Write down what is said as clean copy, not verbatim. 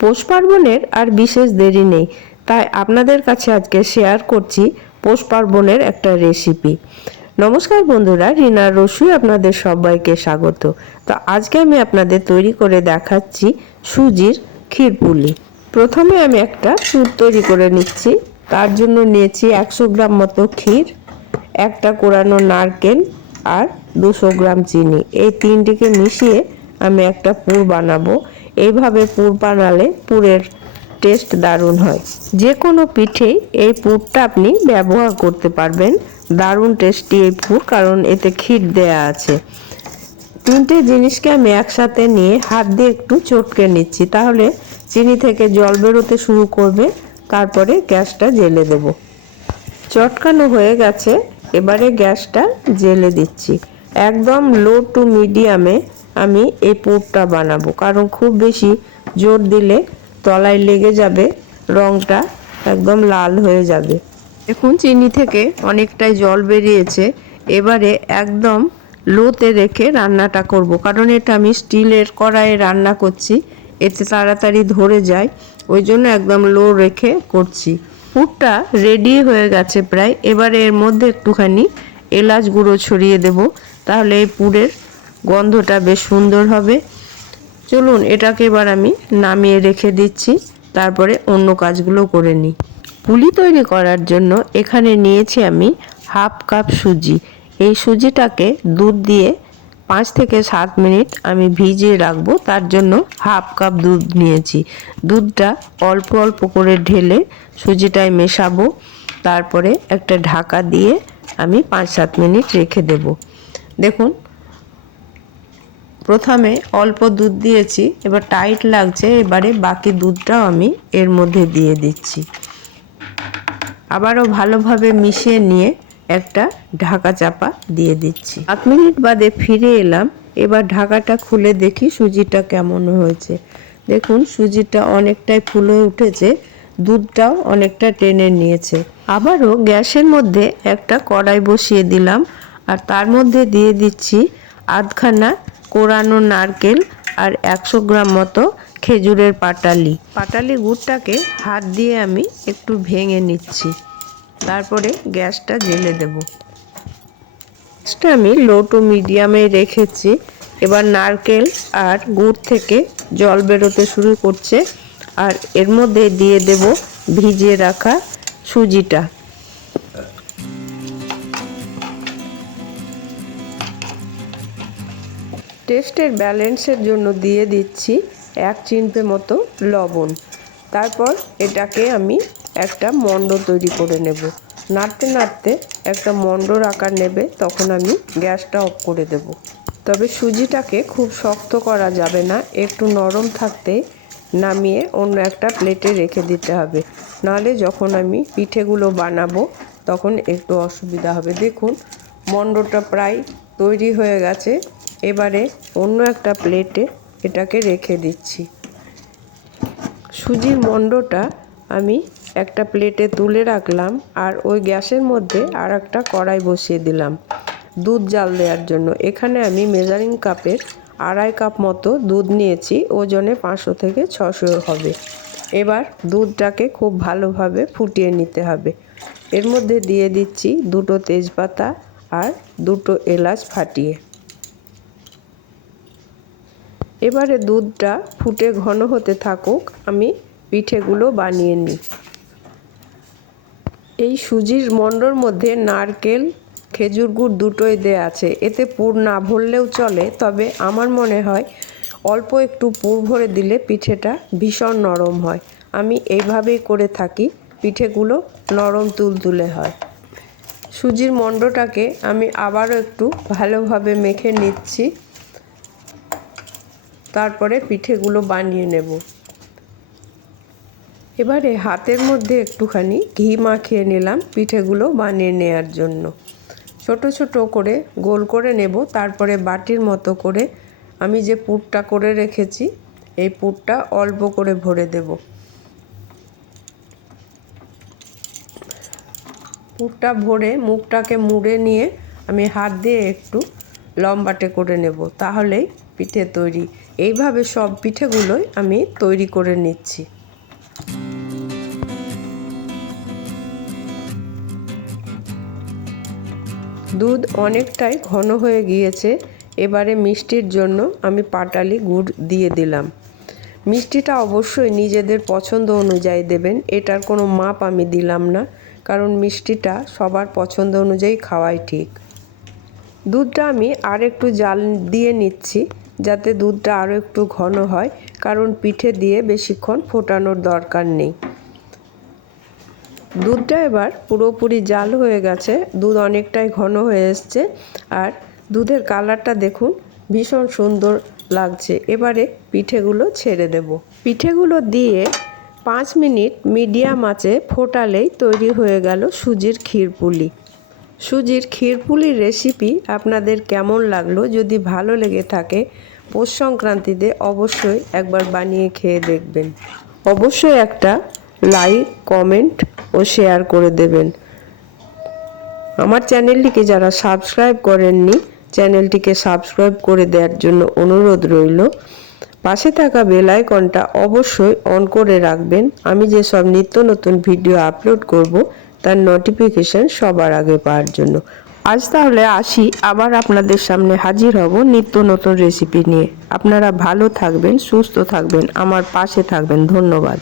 পৌষ পার্বণের আর বিশেষ দেরি নেই, তাই আপনাদের কাছে আজকে শেয়ার করছি পৌষ পার্বণের একটা রেসিপি। নমস্কার বন্ধুরা, রিনার রসুই আপনাদের সবাইকে স্বাগত। তো আজকে আমি আপনাদের তৈরি করে দেখাচ্ছি সুজির ক্ষীরপুলি। প্রথমে আমি একটা পুর তৈরি করে নিচ্ছি। তার জন্য নিয়েছি 100 গ্রাম মতো ক্ষীর, একটা কোরানো নারকেল আর 200 গ্রাম চিনি। এই তিনটিকে মিশিয়ে আমি একটা পুর বানাবো। এইভাবে পুর বানালে পুরের টেস্ট দারুণ হয়। যে কোনো পিঠেই এই পুরটা আপনি ব্যবহার করতে পারবেন। দারুণ টেস্টি এই পুর, কারণ এতে ক্ষীর দেয়া আছে। তিনটে জিনিসকে আমি একসাথে নিয়ে হাত দিয়ে একটু চটকে নিচ্ছি, তাহলে চিনি থেকে জল বেরোতে শুরু করবে। তারপরে গ্যাসটা জ্বেলে দেব। চটকানো হয়ে গেছে, এবারে গ্যাসটা জ্বেলে দিচ্ছি। একদম লো টু মিডিয়ামে আমি এই পুরটা বানাবো, কারণ খুব বেশি জোর দিলে তলায় লেগে যাবে, রঙটা একদম লাল হয়ে যাবে। দেখুন চিনি থেকে অনেকটাই জল বেরিয়েছে। এবারে একদম লোতে রেখে রান্নাটা করব, কারণ এটা আমি স্টিলের কড়াইয়ে রান্না করছি, এতে তাড়াতাড়ি ধরে যায়, ওই জন্য একদম লো রেখে করছি। পুরটা রেডি হয়ে গেছে প্রায়। এবারে এর মধ্যে একটুখানি এলাচ গুঁড়ো ছড়িয়ে দেব, তাহলে এই পুরের গন্ধটা বেশ সুন্দর হবে। চলুন এটাকে এবার আমি নামিয়ে রেখে দিচ্ছি, তারপরে অন্য কাজগুলো করে নিই। পুলি তৈরি করার জন্য এখানে নিয়েছি আমি হাফ কাপ সুজি। এই সুজিটাকে দুধ দিয়ে 5 থেকে 7 মিনিট আমি ভিজিয়ে রাখবো, তার জন্য হাফ কাপ দুধ নিয়েছি। দুধটা অল্প অল্প করে ঢেলে সুজিটায় মেশাবো, তারপরে একটা ঢাকা দিয়ে আমি 5-7 মিনিট রেখে দেব। দেখুন প্রথমে অল্প দুধ দিয়েছি, এবার টাইট লাগছে, এবারে বাকি দুধটাও আমি এর মধ্যে দিয়ে দিচ্ছি। আবারও ভালোভাবে মিশিয়ে নিয়ে একটা ঢাকা চাপা দিয়ে দিচ্ছি। 7 মিনিট বাদে ফিরে এলাম। এবার ঢাকাটা খুলে দেখি সুজিটা কেমন হয়েছে। দেখুন সুজিটা অনেকটাই ফুলে উঠেছে, দুধটাও অনেকটা টেনে নিয়েছে। আবারও গ্যাসের মধ্যে একটা কড়াই বসিয়ে দিলাম, আর তার মধ্যে দিয়ে দিচ্ছি আধখানা কোরানো নারকেল আর 100 গ্রাম মতো খেজুরের পাটালি গুড়টাকে হাত দিয়ে আমি একটু ভেঙে নিচ্ছি, তারপরে গ্যাসটা জ্বেলে দেব। গ্যাসটা আমি লো টু মিডিয়ামে রেখেছি। এবার নারকেল আর গুড় থেকে জল বেরোতে শুরু করছে, আর এর মধ্যে দিয়ে দেব ভিজিয়ে রাখা সুজিটা। টেস্টের ব্যালেন্সের জন্য দিয়ে দিচ্ছি 1 চিমটে মতো লবণ। তারপর এটাকে আমি একটা মণ্ড তৈরি করে নেব। নাড়তে নাড়তে একটা মণ্ডর আকার নেবে, তখন আমি গ্যাসটা অফ করে দেব। তবে সুজিটাকে খুব শক্ত করা যাবে না, একটু নরম থাকতে নামিয়ে অন্য একটা প্লেটে রেখে দিতে হবে, নাহলে যখন আমি পিঠেগুলো বানাবো তখন একটু অসুবিধা হবে। দেখুন মণ্ডটা প্রায় তৈরি হয়ে গেছে। এবারে অন্য একটা প্লেটে এটাকে রেখে দিচ্ছি। সুজির মণ্ডটা আমি একটা প্লেটে তুলে রাখলাম, আর ওই গ্যাসের মধ্যে আর একটা কড়াই বসিয়ে দিলাম দুধ জাল দেওয়ার জন্য। এখানে আমি মেজারিং কাপের 2.5 কাপ মতো দুধ নিয়েছি, ওজনে 500 থেকে 600 হবে। এবার দুধটাকে খুব ভালোভাবে ফুটিয়ে নিতে হবে। এর মধ্যে দিয়ে দিচ্ছি 2টো তেজপাতা আর 2টো এলাচ ফাটিয়ে। এবারে দুধটা ফুটে ঘন হতে থাকুক, আমি পিঠেগুলো বানিয়ে নিই। এই সুজির মণ্ডর মধ্যে নারকেল খেজুর গুড় দুটোই দেয়া আছে, এতে পুর না ভরলেও চলে, তবে আমার মনে হয় অল্প একটু পুর ভরে দিলে পিঠেটা ভীষণ নরম হয়। আমি এইভাবেই করে থাকি, পিঠেগুলো নরম তুলতুলে হয়। সুজির মণ্ডটাকে আমি আবারও একটু ভালোভাবে মেখে নিচ্ছি, তারপরে পিঠেগুলো বানিয়ে নেব। এবারে হাতের মধ্যে একটুখানি ঘি মাখিয়ে নিলাম পিঠেগুলো বানিয়ে নেওয়ার জন্য। ছোট ছোট করে গোল করে নেব, তারপরে বাটির মতো করে আমি যে পুরটা করে রেখেছি এই পুরটা অল্প করে ভরে দেব। পুরটা ভরে মুখটাকে মুড়ে নিয়ে আমি হাত দিয়ে একটু লম্বাটে করে নেব, তাহলেই পিঠে তৈরি। এইভাবে সব পিঠেগুলোই আমি তৈরি করে নিচ্ছি। দুধ অনেকটাই ঘন হয়ে গিয়েছে। এবারে মিষ্টির জন্য আমি পাটালি গুড় দিয়ে দিলাম। মিষ্টিটা অবশ্যই নিজেদের পছন্দ অনুযায়ী দেবেন, এটার কোনো মাপ আমি দিলাম না, কারণ মিষ্টিটা সবার পছন্দ অনুযায়ী খাওয়াই ঠিক। দুধটা আমি আর একটু জাল দিয়ে নিচ্ছি, যাতে দুধটা আরও একটু ঘন হয়, কারণ পিঠে দিয়ে বেশিক্ষণ ফোটানোর দরকার নেই। দুধটা এবার পুরোপুরি জাল হয়ে গেছে, দুধ অনেকটাই ঘন হয়ে এসছে, আর দুধের কালারটা দেখুন ভীষণ সুন্দর লাগছে। এবারে পিঠেগুলো ছেড়ে দেব। পিঠেগুলো দিয়ে 5 মিনিট মিডিয়াম আঁচে ফোটালেই তৈরি হয়ে গেল সুজির ক্ষীরপুলি। সুজির ক্ষীরপুলির রেসিপি আপনাদের কেমন লাগলো? যদি ভালো লেগে থাকে পৌষ সংক্রান্তিতে অবশ্যই একবার বানিয়ে খেয়ে দেখবেন। অবশ্যই একটা লাইক, কমেন্ট ও শেয়ার করে দেবেন। আমার চ্যানেলটিকে যারা সাবস্ক্রাইব করেননি, চ্যানেলটিকে সাবস্ক্রাইব করে দেওয়ার জন্য অনুরোধ রইল। পাশে থাকা বেল আইকনটা অবশ্যই অন করে রাখবেন। আমি যে সব নিত্য নতুন ভিডিও আপলোড করব তার নোটিফিকেশন সবার আগে পাওয়ার জন্য। আজ তাহলে আসি, আবার আপনাদের সামনে হাজির হব নিত্য নতুন রেসিপি নিয়ে। আপনারা ভালো থাকবেন, সুস্থ থাকবেন, আমার পাশে থাকবেন। ধন্যবাদ।